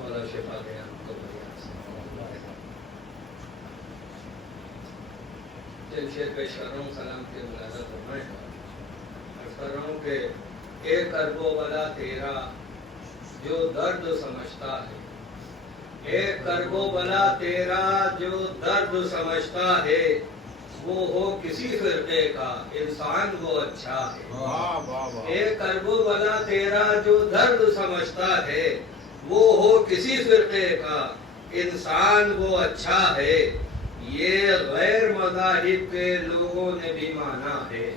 مولا شفا دے ہم کو جن شیر پیش کر رہا ہوں سلام کی ملازہ فرمائے عرض کر رہا ہوں کہ اے کرب و بلا تیرا جو درد سمجھتا ہے، اے کرب و بلا تیرا جو درد سمجھتا ہے، وہ ہو کسی فرقے کا انسان وہ اچھا ہے۔ اے کرب و بلا تیرا جو درد سمجھتا ہے، وہ ہو کسی فرقے کا انسان وہ اچھا ہے۔ یہ غیر مذاہب کے لوگوں نے بھی مانا ہے۔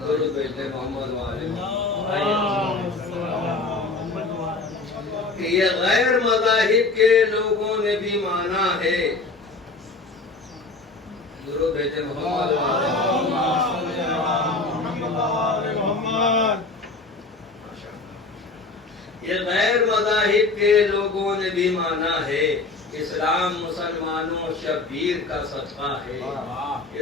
درود بھیجتے محمد والے کہ یہ غیر مذاہب کے لوگوں نے بھی مانا ہے۔ درود بھیجتے محمد یہ غیر مذاہب کے لوگوں نے بھی مانا ہے۔ اسلام مسلمانوں شبیر کا صدقہ ہے۔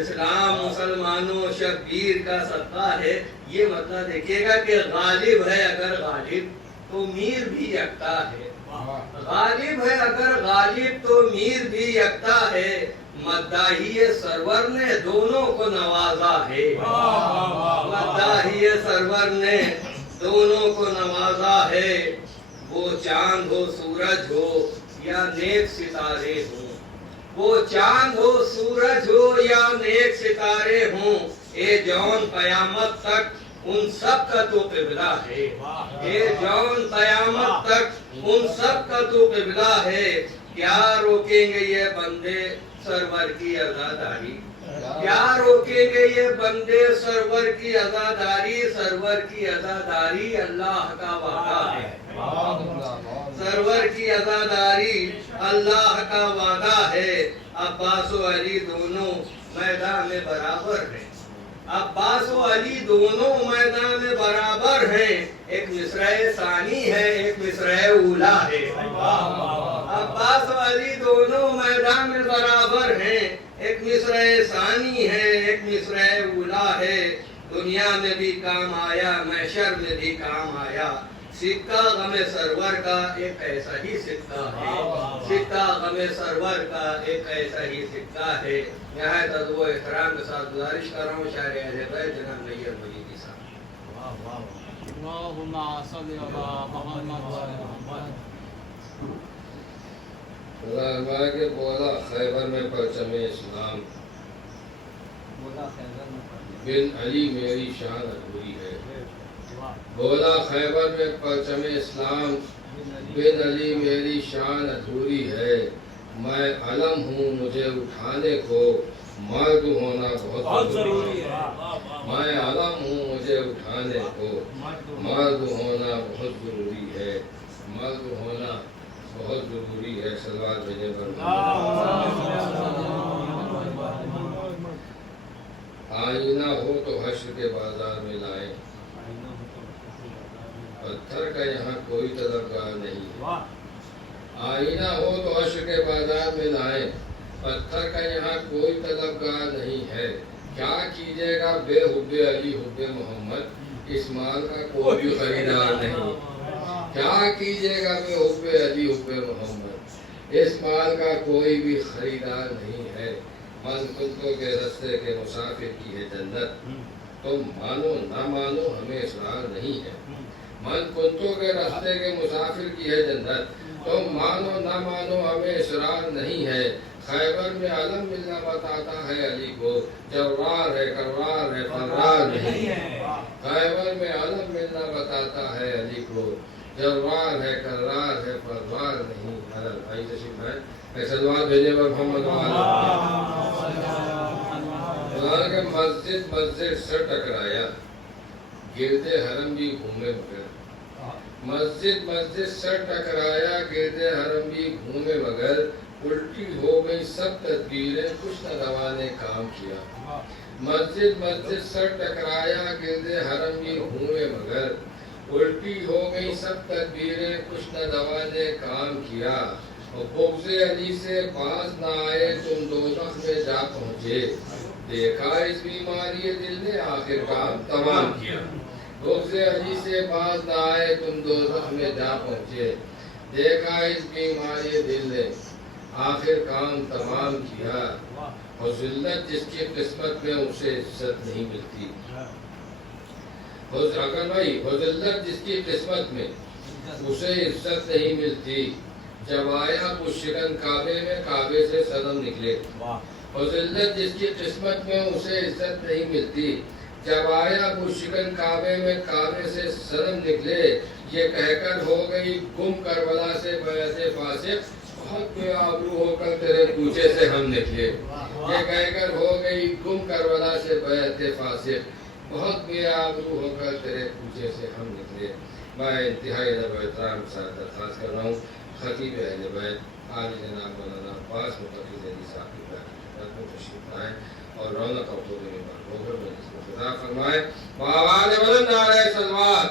اسلام مسلمانوں شبیر کا صدقہ ہے۔ یہ مطلب دیکھیے گا کہ غالب ہے اگر غالب تو میر بھی یکتا ہے۔ غالب ہے اگر غالب تو میر بھی یکتا ہے۔ مداحی سرور نے دونوں کو نوازا ہے۔ مداحی سرور نے دونوں کو نوازا ہے۔ وہ چاند ہو سورج ہو یا نیک ستارے ہوں، وہ چاند ہو سورج ہو یا نیک ستارے ہوں، اے جون قیامت تک ان سب کا تو قبلہ ہے۔ اے جون قیامت تک ان سب کا تو قبلہ ہے۔ کیا روکیں گے یہ بندے سرور کی عزاداری؟ کیا روکیں گے یہ بندے سرور کی عزاداری؟ سرور کی عزاداری اللہ کا وعدہ ہے۔ سرور کی عزاداری اللہ کا وعدہ ہے۔ عباس و علی دونوں میدان میں برابر ہیں۔ عباس و علی دونوں میدان میں برابر ہیں۔ ایک مصرع ثانی ہے، ایک مصرع اولا ہے۔ عباس و علی دونوں میدان میں برابر ہیں۔ ایک مصرع ثانی ہے، ایک مصرع اولا ہے۔ دنیا میں بھی کام آیا، محشر میں بھی کام آیا۔ سکہ غم سرور کا ایک ایسا ہی سکہ ہے۔ سکہ غم سرور کا ایک ایسا ہی سکہ ہے۔ نہایت ادب و احترام کے ساتھ گزارش کر رہا ہوں شاعر اہل بیت جناب نیر مجیدی صاحب۔ اللہم صلی علی محمد و علی محمد۔ اللہ کے بولا خیبر میں پرچم اسلام، بن علی میری شان ادھوری ہے۔ بولا خیبر میں پرچم اسلام، بن علی میری شان ادھوری ہے۔ میں علم ہوں مجھے اٹھانے کو مرد ہونا بہت ضروری ہے۔ میں علم ہوں مجھے اٹھانے کو مرد ہونا بہت ضروری ہے۔ مرد ہونا بہت ضروری ہے۔ صلوات بھیجیں پر آئینہ ہو تو حشر کے بازار میں لائیں، پتھر کا یہاں کوئی طلبگار نہیں ہے۔ آئینہ ہو تو حشر کے بازار میں لائیں، پتھر کا یہاں کوئی طلبگار نہیں ہے۔ کیا کیجیے گا بے حب علی حب محمد، اس مال کا کوئی بھی خریدار نہیں۔ کیا کیجیے گا بے حب علی حب محمد، اس مال کا کوئی بھی خریدار نہیں ہے۔ من کنتوں کے رستے کے مسافر کی ہے جنت، تم مانو نہ مانو ہمیں اصرار نہیں ہے۔ من کنتوں کے راستے کے مسافر کی ہے جنت، تم مانو نہ مانو ہمیں اصرار نہیں ہے۔ خیبر میں علم ملنا بتاتا ہے علی کو، جوار ہے کرار ہے فرار نہیں ہے۔ خیبر میں علم ملنا بتاتا ہے علی کو، جوار ہے کرار ہے فرار نہیں۔ حضرت بھائی تشریف ہے، میں سلوات بھیجے پر محمد خدا کے مسجد مسجد سے ٹکرایا، گرد حرم بھی گھومے مگر۔ مسجد مسجد سے ٹکرایا، گرد حرم بھی گھومے مگر۔ الٹی ہو گئی سب تدبیریں، کچھ نہ دوا نے کام کیا۔ مسجد مسجد سے ٹکرایا، گرد حرم بھی گھومے مگر۔ الٹی ہو گئی سب تدبیریں، کچھ نہ دوا نے کام کیا۔ بغض علی سے باز نہ آئے تم دوزخ میں جا پہنچے، دیکھا اس بیماری دل نے آخر کام تمام کیا۔ بغض علی سے باز نہ آئے تم دوزخ میں جا پہنچے، دیکھا اس بیماری دل نے آخر کام تمام کیا، اور ذلت جس کی قسمت میں اسے عزت نہیں ملتی، اگر بھائی ذلت جس کی قسمت میں اسے عزت نہیں ملتی، جب آیا کچھ شکن کعبے میں کعبے سے صنم نکلے، اور ذلت جس کی قسمت میں اسے عزت نہیں ملتی، جب آیا کچھ شکن کعبے میں کعبے سے صنم نکلے، یہ کہہ کر ہو گئی گم کربلا سے بیعت فاسق، بہت بے آبرو ہو کر تیرے کوچے سے ہم نکلے، یہ کہہ کر ہو گئی گم کربلا سے بیعت فاسق، بہت بے آبرو ہو کر تیرے کوچے سے ہم نکلے۔ میں انتہائی ادب و احترام کے ساتھ درخواست کر رہا ہوں خطیب اہل بیت عالی جناب مولانا عباس متقی زیدی صاحب کی خدمت میں تشریف لائیں اور رونق اور پورے میں اس کو خدا فرمائے۔ بآواز بلند نعرہ صلوات۔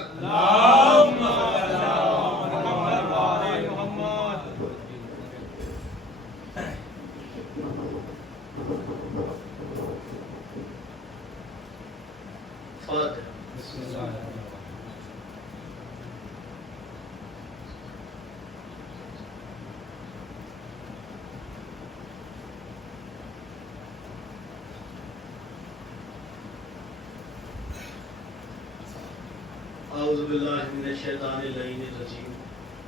اعوذ باللہ من الشیطان اللعین الرجیم،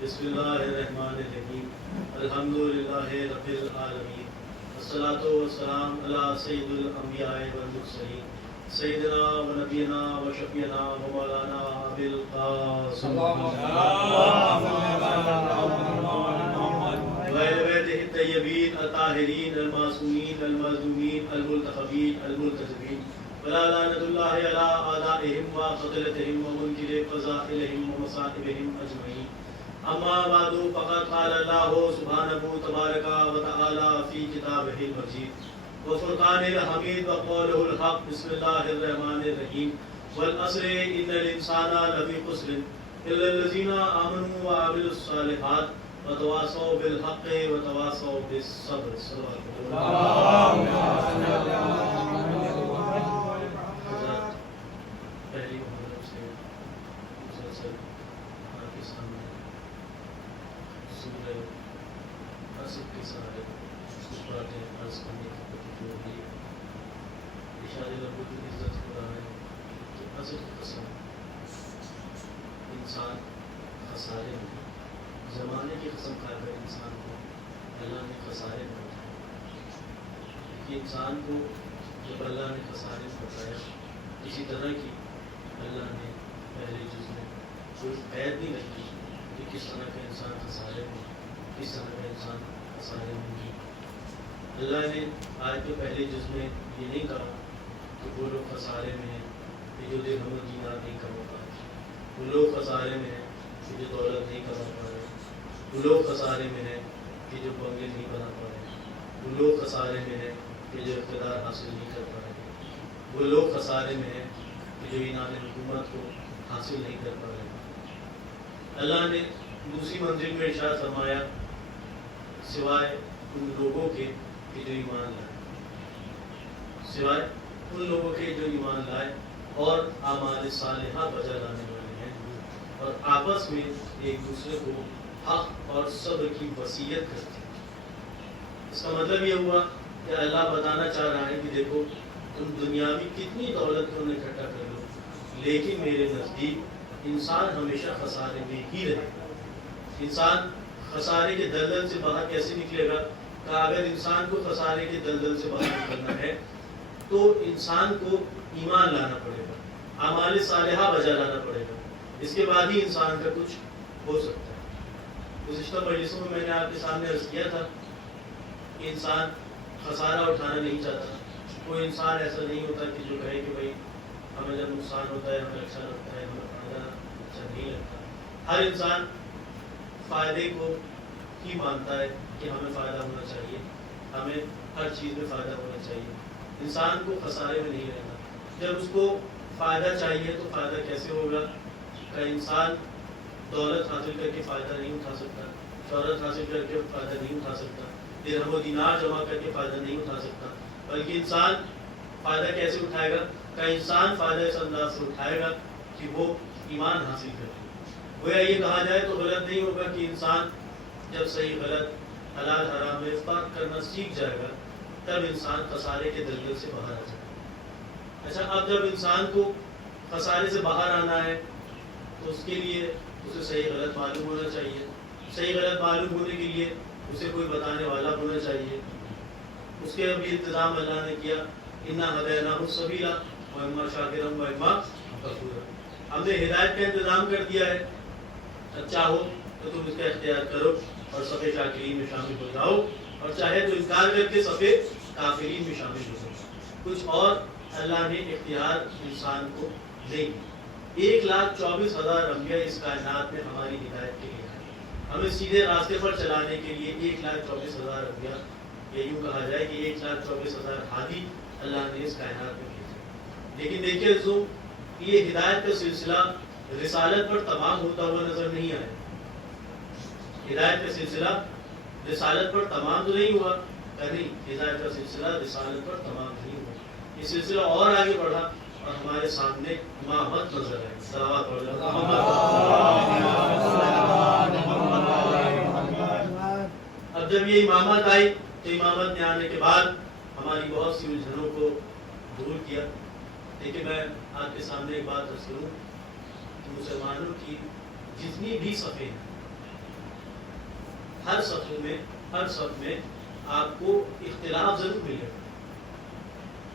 بسم اللہ الرحمن الرحیم، الحمدللہ رب العالمین، والصلاة والسلام علی سید الانبیاء والمرسلین، سیدنا و نبینا و شفیعنا و مولانا ابی القاسم وآل بیتہ الطیبین الطاہرین المعصومین المظلومین المنتخبین المنتجبین، ولا لعنة الله على أعدائهم وقتلتهم ومنكر فضائلهم ومصائبهم أجمعين. أما بعد فقد قال الله سبحانه تبارك وتعالى في كتابه المجيد وفرقان الحميد وقوله الحق، بسم الله الرحمن الرحيم، والعصر إن الإنسان لفي خسر إلا الذين آمنوا وعملوا الصالحات وتواصوا بالحق وتواصوا بالصبر. صلى الله عليه وسلم. پہلی محرم سے مسلسل آپ کے سامنے سورہ عصر کے سارے کچھ باتیں عرض کرنے کی کوشش ہو رہی ہے۔ ارشاد رب العزت ہو رہا ہے کہ عصر کی قسم انسان خسارے میں، زمانے کی قسم کھا کر انسان کو اللہ نے خسارے میں بتایا کہ انسان کو جب اللہ نے خسارے میں بتایا، اسی طرح کی اللہ نے پہلے جز میں کوئی قید نہیں رکھی کہ کس طرح کا انسان خسارے میں، کس طرح کا انسان خسارے میں نہیں۔ اللہ نے آج کے پہلے جز میں یہ نہیں کہا کہ وہ لوگ خسارے میں ہیں کہ جو درہم و دینار نہیں کما پا رہے، وہ لوگ خسارے میں ہیں کہ جو دولت نہیں کما پا رہے، وہ لوگ خسارے میں ہیں کہ جو بنگلے نہیں بنا پا رہے، وہ لوگ خسارے میں ہیں کہ جو اقتدار حاصل نہیں کر پا رہے، وہ لوگ خسارے میں ہیں کہ جو انعام حکومت کو حاصل نہیں کر پا رہے۔ اللہ نے دوسری منزل میں ارشاد فرمایا سوائے ان لوگوں کے کہ جو ایمان لائے، سوائے ان لوگوں کے جو ایمان لائے اور اعمال صالحہ بجا لانے والے ہیں اور آپس میں ایک دوسرے کو حق اور صبر کی وصیت کرتے ہیں۔ اس کا مطلب یہ ہوا کہ اللہ بتانا چاہ رہا ہے کہ دیکھو تم دنیاوی کتنی دولت تم نے اکٹھا کر لو، لیکن میرے نزدیک انسان ہمیشہ خسارے میں ہی رہے گا۔ انسان خسارے کے دلدل سے باہر کیسے نکلے گا؟ کہ اگر انسان کو خسارے کے دلدل سے باہر نکلنا ہے تو انسان کو ایمان لانا پڑے گا، اعمال صالحہ بجا لانا پڑے گا، اس کے بعد ہی انسان کا کچھ ہو سکتا ہے۔ گزشتہ مجلسوں میں نے آپ کے سامنے عرض کیا تھا کہ انسان خسارہ اٹھانا نہیں چاہتا، کوئی انسان ایسا نہیں ہوتا کہ جو کہے کہ بھائی ہمیں جب نقصان ہوتا ہے ہمیں اچھا لگتا ہے، ہمیں فائدہ اچھا نہیں لگتا۔ ہر انسان فائدے کو ہی مانتا ہے کہ ہمیں فائدہ ہونا چاہیے، ہمیں ہر چیز میں فائدہ ہونا چاہیے۔ انسان کو خسارے میں نہیں رہنا۔ جب اس کو فائدہ چاہیے تو فائدہ کیسے ہوگا؟ کہ انسان دولت حاصل کر کے فائدہ نہیں اٹھا سکتا، شہرت حاصل کر کے فائدہ نہیں اٹھا سکتا، درہم و دینار جمع کر کے فائدہ نہیں اٹھا سکتا، بلکہ انسان فائدہ کیسے اٹھائے گا؟ کہ انسان فائدہ اس انداز سے اٹھائے گا کہ وہ ایمان حاصل کرے، گویا یہ کہا جائے تو غلط نہیں ہوگا کہ انسان جب صحیح غلط حلال حرام میں فرق کرنا سیکھ جائے گا تب انسان خسارے کے دلدل سے باہر آ جائے گا۔ اچھا، اب جب انسان کو خسارے سے باہر آنا ہے تو اس کے لیے اسے صحیح غلط معلوم ہونا چاہیے۔ صحیح غلط معلوم ہونے کے لیے اسے کوئی بتانے والا ہونا چاہیے۔ اس کے بھی انتظام اللہ نے کیا، انا ہدیناہ السبیل واما شاکرا واما کفورا۔ ہم نے ہدایت کا انتظام کر دیا ہے، چاہو تو تم اس کا اختیار کرو اور صفِ شاکرین میں شامل ہو جاؤ، اور چاہے تو انکار کر کے صفِ کافرین میں شامل ہو جاؤ۔ کچھ اور اللہ نے اختیار انسان کو نہیں دی۔ 1,24,000 انبیاء اس کائنات میں ہماری ہدایت کے لیے ہیں۔ ہمیں سیدھے راستے پر چلانے کے لیے 1,24,000 انبیاء، یا یوں کہا جائے کہ 1,24,000 ہادی اللہ نے اس کائنات میں بھیجے۔ لیکن دیکھیے دوستو، یہ ہدایت کا سلسلہ رسالت پر تمام ہوتا ہوا نظر نہیں آیا۔ ہدایت کا سلسلہ رسالت پر تمام تو نہیں ہوا، نہیں، ہدایت کا سلسلہ رسالت پر تمام نہیں ہوا۔ یہ سلسلہ اور آگے بڑھا اور ہمارے سامنے امامت نظر آئی۔ صلوات پڑھ لو۔ اب جب یہ امامت آئی تو امامت میں آنے کے بعد ہماری بہت سی الجھنوں کو دور کیا۔ لیکن میں آپ کے سامنے ایک بات عرض کروں کہ مسلمانوں کی جتنی بھی صفیں ہیں، ہر صف میں آپ کو اختلاف ضرور ملے گا۔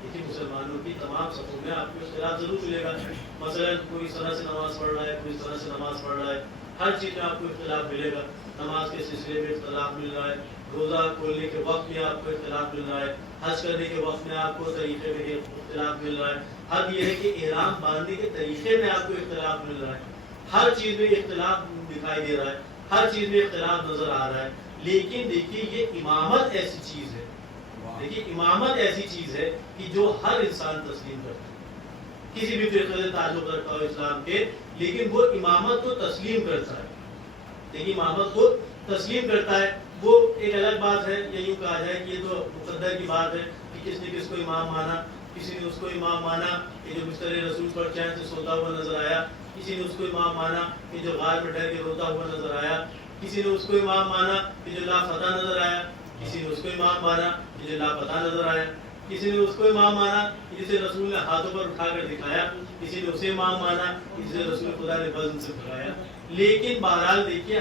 لیکن مسلمانوں کی تمام صفوں میں آپ کو اختلاف ضرور ملے گا۔ مثلا کوئی اس طرح سے نماز پڑھ رہا ہے، کوئی اس طرح سے نماز پڑھ رہا ہے، ہر چیز میں آپ کو اختلاف ملے گا۔ نماز کے سلسلے میں اختلاف مل رہا ہے، روزہ کھولنے کے وقت میں آپ کو اختلاف مل رہا ہے، حج کرنے کے وقت میں آپ کو طریقے میں اختلاف مل رہا ہے، حد یہ ہے کہ احرام باندھنے کے طریقے میں آپ کو اختلاف مل رہا ہے، ہر چیز میں اختلاف دکھائی دے رہا ہے، ہر چیز میں اختلاف نظر آ رہا ہے۔ لیکن دیکھیے یہ امامت ایسی چیز ہے، دیکھیے امامت ایسی چیز ہے کہ جو ہر انسان تسلیم کرتا ہے، کسی بھی فرقے سے تعلق رکھتا ہو اسلام کے، لیکن وہ امامت کو تسلیم کرتا ہے۔ دیکھیے امامت کو تسلیم کرتا ہے، وہ ایک الگ بات ہے، یا یوں کہا جائے کہ یہ تو مقدر کی بات ہے کہ کس نے کس کو امام مانا۔ کسی نے اس کو امام مانا کہ جو بستر رسول پر چین سے سوتا ہوا نظر آیا، کسی نے اس کو امام مانا کہ جو غار میں ڈر کے روتا ہوا نظر آیا، کسی نے اس کو امام مانا کہ جو لاپتہ نظر آیا، کسی نے اس کو امام مانا کہ جو لاپتہ نظر آیا، کسی نے اس کو امام مانا کہ جسے رسول نے ہاتھوں پر اٹھا کر دکھایا، کسی نے اسے امام مانا کہ جسے رسول خدا نے وزن سے بھگایا۔ لیکن بہرحال دیکھیے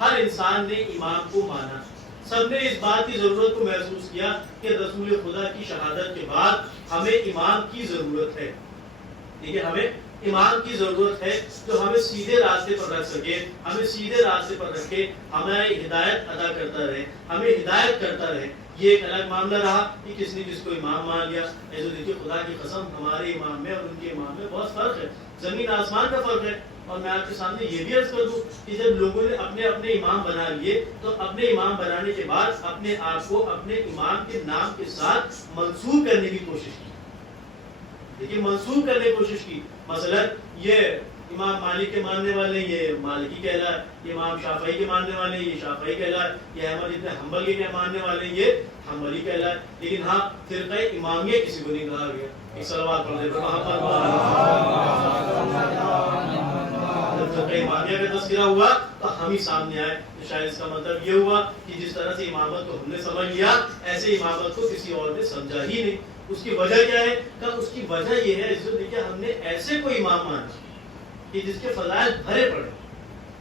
ہر انسان نے امام کو مانا۔ سب نے اس بات کی ضرورت کو محسوس کیا کہ رسول خدا کی شہادت کے بعد ہمیں امام کی ضرورت ہے۔ دیکھیے ہمیں امام کی ضرورت ہے جو ہمیں سیدھے راستے پر رکھ سکے، ہمیں سیدھے راستے پر رکھے، ہمیں ہدایت ادا کرتا رہے، ہمیں ہدایت کرتا رہے۔ یہ ایک الگ معاملہ رہا کہ کس نے کس کو امام مان لیا۔ ایسے دیکھیے خدا کی قسم ہمارے امام میں اور ان کے امام میں بہت فرق ہے، زمین آسمان کا فرق ہے۔ اور میں آپ کے سامنے یہ بھی عرض کر دوں کہ جب لوگوں نے اپنے اپنے امام بنا لیے تو اپنے امام بنانے کے بعد اپنے آپ کو اپنے امام کے نام کے ساتھ منسوب کرنے کی کوشش کی۔ دیکھیے منسوب کرنے کی کوشش کی، مثلا یہ امام مالک کے ماننے والے یہ مالکی کہلائے، یہ امام شافعی کے ماننے والے یہ شافعی کہلائے، یہ احمد ابن حنبل کے ماننے والے یہ حنبلی کہلائے۔ لیکن ہاں فرقہ امامیہ کسی کو نہیں کہا گیا۔ ایک صلوات پڑھ دے فرقہ امامیہ کا تذکرہ ہوا تو ہم ہی سامنے آئے، تو شاید اس کا مطلب یہ ہوا کہ جس طرح سے امامت کو ہم نے سمجھ لیا ایسے امامت کو کسی اور نے سمجھا ہی نہیں۔ اس کی وجہ کیا ہے؟ کہ اس کی وجہ یہ ہے دیکھیے ہم نے ایسے کوئی امام مانا کہ جس کے فضائل بھرے پڑے،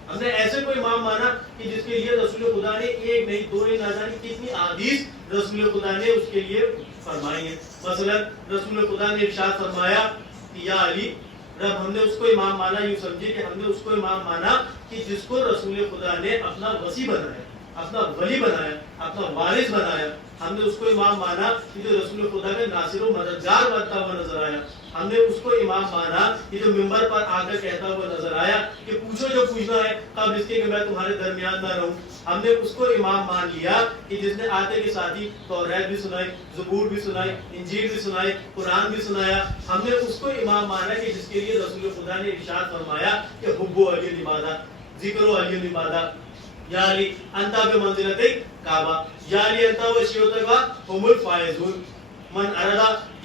ہم نے ایسے کوئی امام مانا کہ جس کے لیے رسول خدا نے ایک نہیں دو نہیں نہ جانے کتنی احادیث رسول خدا نے اس کے لیے فرمائی ہیں۔ مثلا رسول خدا نے ارشاد فرمایا کہ یا علی، رب ہم نے اس کو امام مانا، یوں سمجھے کہ ہم نے اس کو امام مانا کہ جس کو رسول خدا نے اپنا وصی بنایا، اپنا ولی بنایا، اپنا وارث بنایا۔ ہم نے اس کو امام مانا کہ جو رسول خدا کا ناصر و مددگار بنتا ہوا نظر آیا۔ ہم نے اس کو امام مانا کہ جو منبر پر آ کر کہتا ہوا نظر آیا کہ پوچھو جو پوچھنا ہے، قبل اس کے کہ میں تمہارے درمیان نہ رہوں۔ ہم نے اس کو امام مان لیا کہ جس نے آتے کے ساتھی توریت بھی سنائی، زبور بھی سنائی، انجیل بھی سنائی، قرآن بھی سنایا۔ ہم نے اس کو امام مانا کہ جس کے لیے رسول خدا نے ارشاد فرمایا کہ حب علی العبادہ، ذکر علی العبادہ، یا علی انتا بمنزلت کعبہ، یا علی انتا و شیوتک ہم الفائزون، من اردا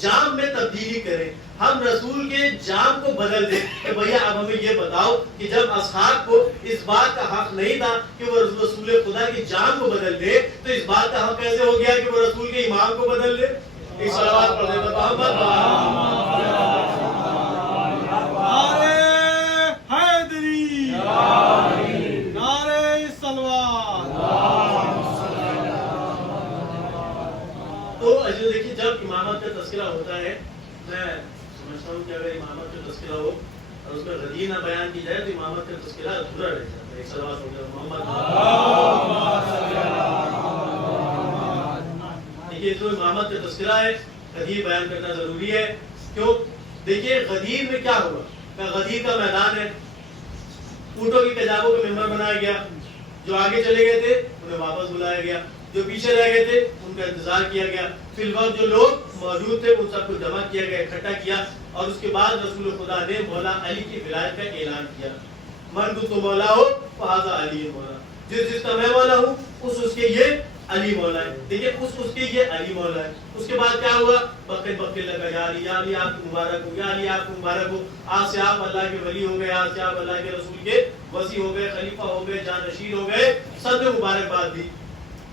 جام میں تبدیلی کریں, ہم رسول کے جام کو بدل دیں کہ بھیا اب ہمیں یہ بتاؤ کہ جب اصحاب کو اس بات کا حق نہیں تھا کہ وہ رسول خدا کے جام کو بدل دے, تو اس بات کا حق کیسے ہو گیا کہ وہ رسول کے امام کو بدل دے؟ ایک صلوات پڑھ دیں محمد تو دیکھیے جب امامت کا تذکرہ ہوتا ہے, میں سمجھتا ہوں کہ اگر امامت کا تذکرہ ہو اور اس میں غدیر نہ بیان کی جائے تو امامت کا تذکرہ ادھورا رہ جاتا ہے. ایک صلوات ہو گیا محمد. دیکھیے جو امامت کا تذکرہ ہے غدیر بیان کرنا ضروری ہے. کیوں؟ دیکھیے غدیر میں کیا ہوا, غدیر کا میدان ہے, اونٹوں کی کجاووں کا ممبر بنایا گیا, جو آگے چلے گئے تھے انہیں واپس بلایا گیا, جو پیچھے رہ گئے تھے ان کا انتظار کیا گیا. فی الوقت جو لوگ موجود تھے ان سب کو جمع کیا گیا, اکٹھا کیا, اور اس کے بعد رسول خدا نے مولا علی کی ولایت کا اعلان کیا. من کو تو مولا ہو فہذا علی مولا, جس کا میں مولا ہوں اس کے یہ علی مولا ہے. دیکھیے اس کے یہ علی مولا ہے. اس کے بعد کیا ہوا, بکے بکے لگا, یا علی آپ کو مبارک ہو, یا علی آپ کو مبارک ہو, آج سے آپ اللہ کے ولی ہو گئے, آج سے آپ اللہ کے رسول کے وصی ہو گئے, خلیفہ ہو گئے, جانشین ہو گئے. سب نے مبارکباد دی,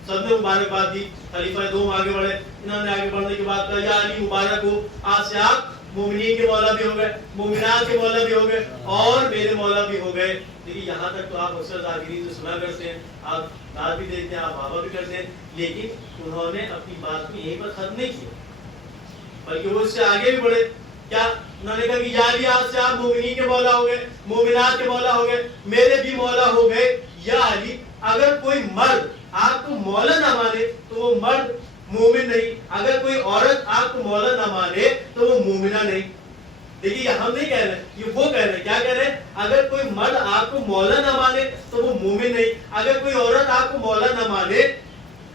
سب نے مبارکباد دی. خلیفہ دوم آگے بڑھے, انہوں نے آگے بڑھنے کے بعد کہا یا علی مبارک ہو, آج سے آپ مومنین کے مولا بھی ہو گئے, مومنات کے مولا بھی ہو گئے, اور میرے مولا بھی ہو گئے. دیکھیے یہاں تک تو آپ اکثر ذاکرین سے سنا کرتے ہیں, آپ بات بھی دیکھتے ہیں, آپ بابا بھی کرتے ہیں, لیکن انہوں نے اپنی بات کو یہیں پر ختم نہیں کیا, بلکہ وہ اس سے آگے بھی بڑھے. کیا انہوں نے کہا کہ یا علی آج سے آپ مومنین کے مولا ہو گئے, مومنات کے مولا ہو گئے, میرے بھی مولا ہو گئے. یا علی اگر کوئی مرد آپ کو مولا نہ مانے تو وہ مرد مومن نہیں, اگر کوئی عورت آپ کو مولا نہ مانے تو وہ مومنہ نہیں. دیکھیے ہم نہیں کہہ رہے, یہ وہ کہہ رہے ہیں. کیا کہہ رہے ہیں؟ اگر کوئی مرد آپ کو مولا نہ مانے تو وہ مومن نہیں, اگر کوئی عورت آپ کو مولا نہ مانے,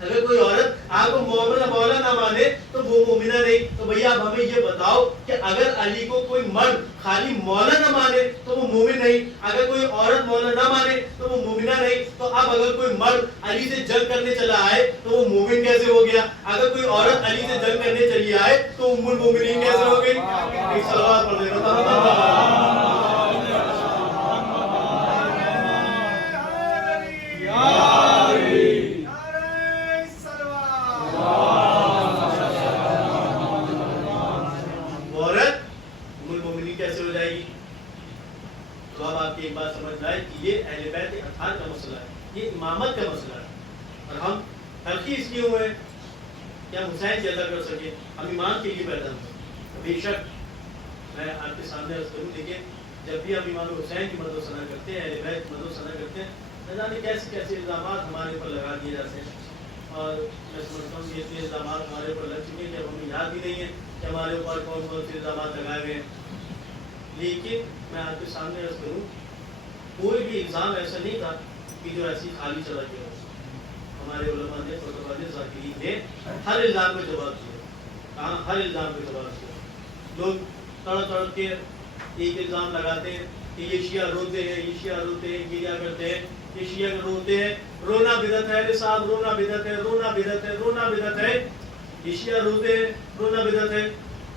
اگر کوئی عورت آپ کو مولا نہ مانے تو وہ مومنہ نہیں. تو بھیا اب ہمیں یہ بتاؤ کہ اگر علی کو کوئی مرد خالی مولا نہ مانے تو وہ مومن نہیں, اگر کوئی عورت مولا نہ مانے تو وہ مومنہ نہیں. تو اب اگر کوئی مرد علی سے جنگ کرنے چلا آئے تو وہ مومن کیسے ہو گیا؟ اگر کوئی عورت علی سے جنگ کرنے چلی آئے تو ام المومنین کیسے ہو گئی؟ ایک صلوات پڑھ دیں ایک بات سمجھ جائے کہ یہ اہل بیت اطہار کا مسئلہ ہے, یہ امامت کا مسئلہ ہے. اور ہم ترقی اس لیے ہوئے کہ ہم حسین پیدا کر سکے, ہم امام کے لیے پیدا ہوئے. بے شک میں آپ کے سامنے عرض کروں, دیکھیے جب بھی ہم امام حسین کی مدد و ثنا کرتے ہیں, اہل بیت کی مدد و ثنا کرتے ہیں, نہ جانے کیسے کیسے الزامات ہمارے اوپر لگا دیے جاتے ہیں. اور میں سمجھتا ہوں کہ اتنے الزامات ہمارے اوپر لگ چکے ہیں کہ ہمیں یاد بھی نہیں ہے کہ ہمارے اوپر کون کون سے الزامات لگائے گئے ہیں. لیکن میں آپ کے سامنے عرض کروں, کوئی بھی الزام ایسا نہیں تھا کہ جو ایسی خالی چلا گیا. ہمارے علماء نے, فقہاء نے, ذاکرین نے ہر الزام کا جواب دیا. کہاں ہر الزام کا جواب دیا. لوگ تڑ تڑ کے ایک الزام لگاتے ہیں کہ یہ شیعہ روتے ہیں, یہ شیعہ روتے ہیں, یہ کیا کرتے ہیں, یہ شیعہ روتے ہیں, رونا بدعت ہے صاحب, رونا بدعت ہے, رونا بدعت ہے, رونا بدعت ہے. یہ شیعہ روتے ہیں, رونا بدعت ہے.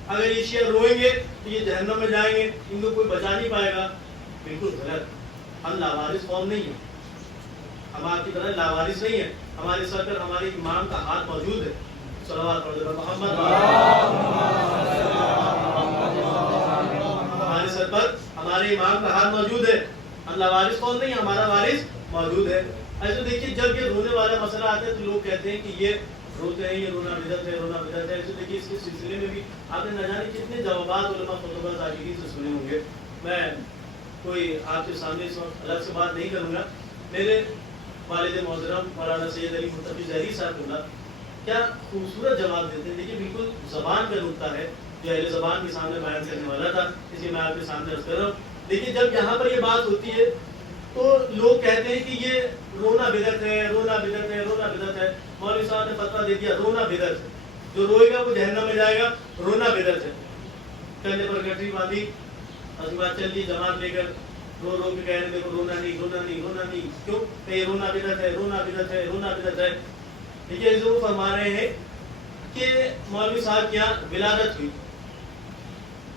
اگر یہ شیعہ روئیں گے تو یہ جہنم میں جائیں گے, ان کو کوئی بچا نہیں پائے گا. بالکل غلط. ہم لاوارث قوم نہیں ہیں, ہم آپ کی طرح لاوارث نہیں ہیں. ہمارے سر پر ہمارے امام کا ہاتھ موجود ہے. صلوات پڑھ دیں محمد. ہمارے سر پر ہمارے امام کا ہاتھ موجود ہے. ہم لاوارث قوم نہیں, ہمارا وارث موجود ہے. ایسے دیکھیے جب یہ رونے والا مسئلہ آتا ہے تو لوگ کہتے ہیں کہ یہ روتے ہیں, یہ رونا بدعت ہے, رونا بدعت ہے. ایسے دیکھیے اس کے سلسلے میں بھی آپ نے نہ جانے کتنے جوابات علماء خطبہ ذاکرین سے سنے ہوں گے. میں کوئی آپ کے سامنے اس وقت الگ سے بات نہیں کروں گا. میرے والد محترم مولانا سید علی مرتقی ظہری صاحب اللہ کیا خوبصورت جواب دیتے ہیں. دیکھیے بالکل زبان کا نقطہ ہے جو اہل زبان کے سامنے بیان کرنے والا تھا, اس لیے میں آپ کے سامنے عرض کر رہا ہوں. دیکھیے جب یہاں پر یہ بات ہوتی ہے تو لوگ کہتے ہیں کہ یہ رونا بدعت ہے, رونا بدعت ہے, رونا بدعت ہے. مولوی صاحب نے فتویٰ دے دیا رونا بدعت ہے, جو روئے گا وہ جہنم میں جائے گا, رونا بدعت ہے. کندھے پر گٹری باندھی, اس کے بعد چل دی جماعت لے کر, رو رو کے کہہ رہے دیکھو رونا نہیں, رونا نہیں, رونا نہیں. کیوں کہ یہ رونا بدعت ہے, رونا بدعت ہے, رونا بدعت ہے. دیکھیے ضرور فرما رہے ہیں کہ مولوی صاحب کے یہاں ولادت ہوئی,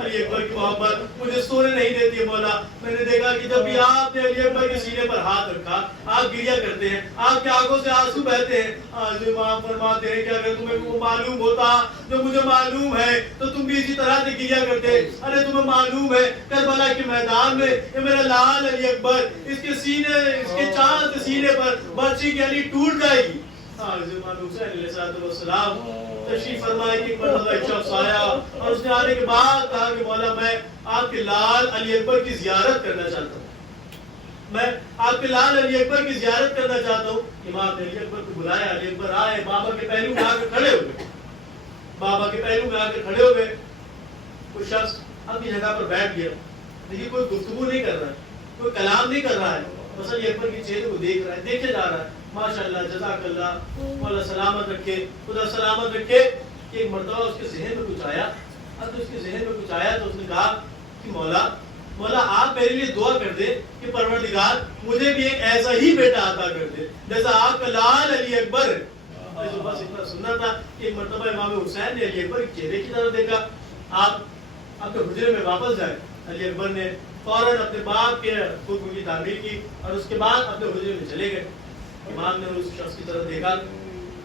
علی اکبر کی محبت مجھے سونے نہیں دیتی ہے مولا. میں نے دیکھا کہ جب بھی آپ نے علی اکبر کے سینے پر ہاتھ رکھا آپ گریا کرتے ہیں, آپ کی آنکھوں سے آنسو بہتے ہیں. آج معاف فرماتے ہیں کہ اگر تمہیں وہ معلوم ہوتا جو مجھے معلوم ہے تو تم بھی اسی طرح سے گریا کرتے. ارے تمہیں معلوم ہے کربلا کے میدان میں یہ میرا لال علی اکبر اس کے سینے اس کے چاند کے سینے پر برچی کی علی ٹوٹ جائے گی. حسین علیہ السلام تشریف فرمائے کہ ایک مرتبہ ایک شخص آیا اور اس نے آنے کے بعد کہا کہ مولا میں آپ کے لال علی اکبر کی زیارت کرنا چاہتا ہوں, میں آپ کے لال علی اکبر کی زیارت کرنا چاہتا ہوں. امام نے علی اکبر کو بلایا, علی اکبر آئے, بابا کے پہلو میں آ کر کھڑے ہوئے, بابا کے پہلو میں آ کر کھڑے ہوئے. کوئی شخص اپنی جگہ پر بیٹھ گیا, لیکن کوئی گفتگو نہیں کر رہا ہے, کوئی کلام نہیں کر رہا ہے, بس علی اکبر کے چہرے کو دیکھ رہا ہے, دیکھے جا رہا ہے. ماشاءاللہ جزاک اللہ, مولا سلامت رکھے, خدا سلامت رکھے. کہ ایک مرتبہ اس کے ذہن میں کچھ آیا, اب اس کے ذہن میں کچھ آیا تو اس نے کہا کہ مولا آپ میرے لیے دعا کر دے کہ پروردگار مجھے بھی ایک ایسا ہی بیٹا عطا کر دے جیسا آپ کا لال علی اکبر. بس اتنا سننا تھا کہ ایک مرتبہ امام حسین نے علی اکبر کے چہرے کی طرف دیکھا. آپ اپنے حجرے میں واپس جائیں. علی اکبر نے فوراً اپنے باپ کے حکم کی تعمیر کی اور اس کے بعد اپنے حجرے میں چلے گئے. امام نے اس شخص کی طرف دیکھا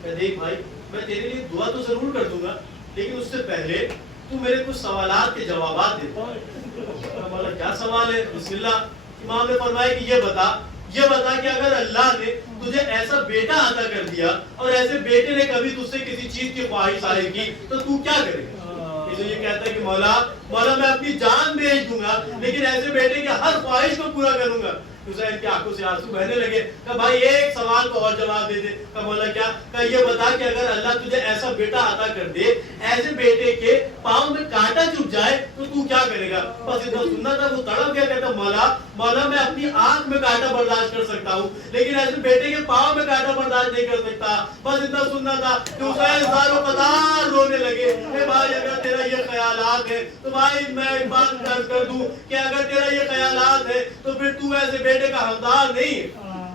کہ دیکھ بھائی میں تیرے لیے دعا تو ضرور کر دوں گا, لیکن اس سے پہلے تو میرے کچھ سوالات کے جوابات دے. مولا کیا سوال ہے؟ بسم اللہ. امام نے فرمایا کہ یہ بتا کہ اگر اللہ نے تجھے ایسا بیٹا عطا کر دیا اور ایسے بیٹے نے کبھی تجھ سے کسی چیز کی خواہش ظاہر کی تو تو کیا کرے گا؟ یہ کہتا ہے کہ مولا میں اپنی جان بیچ دوں گا لیکن ایسے بیٹے کی ہر خواہش کو پورا کروں گا. حسین کی آنکھوں سے آنسو بہنے لگے. کہ بھائی ایک سوال کو اور جواب دے دے. کہ مولا کیا؟ کہ یہ بتا کہ اگر اللہ تجھے ایسا بیٹا عطا کر دے, ایسے بیٹے کے پاؤں میں کانٹا چبھ جائے تو تو کیا کرے گا؟ بس اتنا سننا تھا. وہ تڑپ گیا, کہتا مولا میں اپنی آنکھ میں کانٹا برداشت کر سکتا ہوں لیکن ایسے بیٹے کے پاؤں میں کانٹا برداشت نہیں کر سکتا. بس اتنا سننا تھا کہ حسین زاروں قطار رونے لگے. اے بھائی اگر تیرا یہ خیالات ہے تو بھائی میں ایک بات عرض کر دوں کہ اگر تیرا یہ خیالات ہے تو پھر تو ایسے بیٹے کا حقدار نہیں ہے,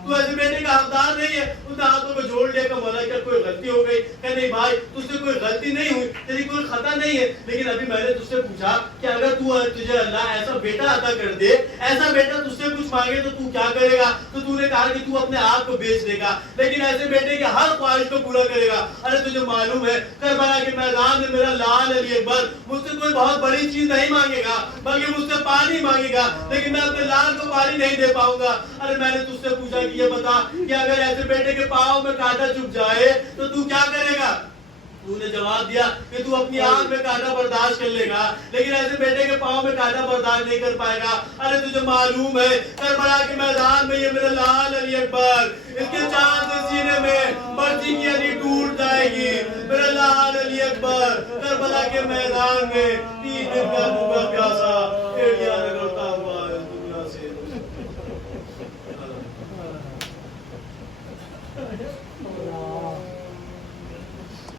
تو ایسے بیٹے کا حقدار نہیں ہے. اس نے ہاتھوں کو جوڑ لیا کہ مولا کیا کوئی غلطی ہو گئی؟ کہ نہیں بھائی تجھ سے کوئی غلطی نہیں ہوئی, تیری کوئی خطا نہیں ہے, لیکن ابھی میں نے تجھ سے پوچھا کہ اگر تجھے اللہ ایسا بیٹا عطا کر دے, ایسا بیٹا تجھ سے کچھ مانگے تو تو کیا کرے گا؟ تو نے کہا کہ تو اپنے آپ کو بیچ دے گا لیکن ایسے بیٹے کے ہر خواہش کو پورا کرے گا. ارے تجھے معلوم ہے کربلا کے میدان میں میرا لال علی اکبر مجھ سے کوئی بہت بڑی چیز نہیں مانگے گا بلکہ مجھ سے پانی مانگے گا, لیکن میں اپنے لال کو پانی نہیں دے پاؤں گا. ارے میں نے تجھ سے پوچھا کہ یہ بتا کہ اگر ایسے بیٹے کے پاؤں میں کانٹا چبھ جائے تو تو کیا کرے گا؟ تو نے جواب دیا کہ تو اپنی آنکھ میں کانٹا برداشت کر لے گا لیکن ایسے بیٹے کے پاؤں میں کانٹا برداشت نہیں کر پائے گا. ارے تجھے معلوم ہے کربلا کے میدان میں یہ میرا لال علی اکبر اس کے چاند کے سینے میں برچی کی علی ٹوٹ جائے گی. میرا لال علی اکبر کربلا کے میدان میں 3 دن کا بھوکا پیاسا ایڑیاں رگڑتا ہوا اس دنیا سے.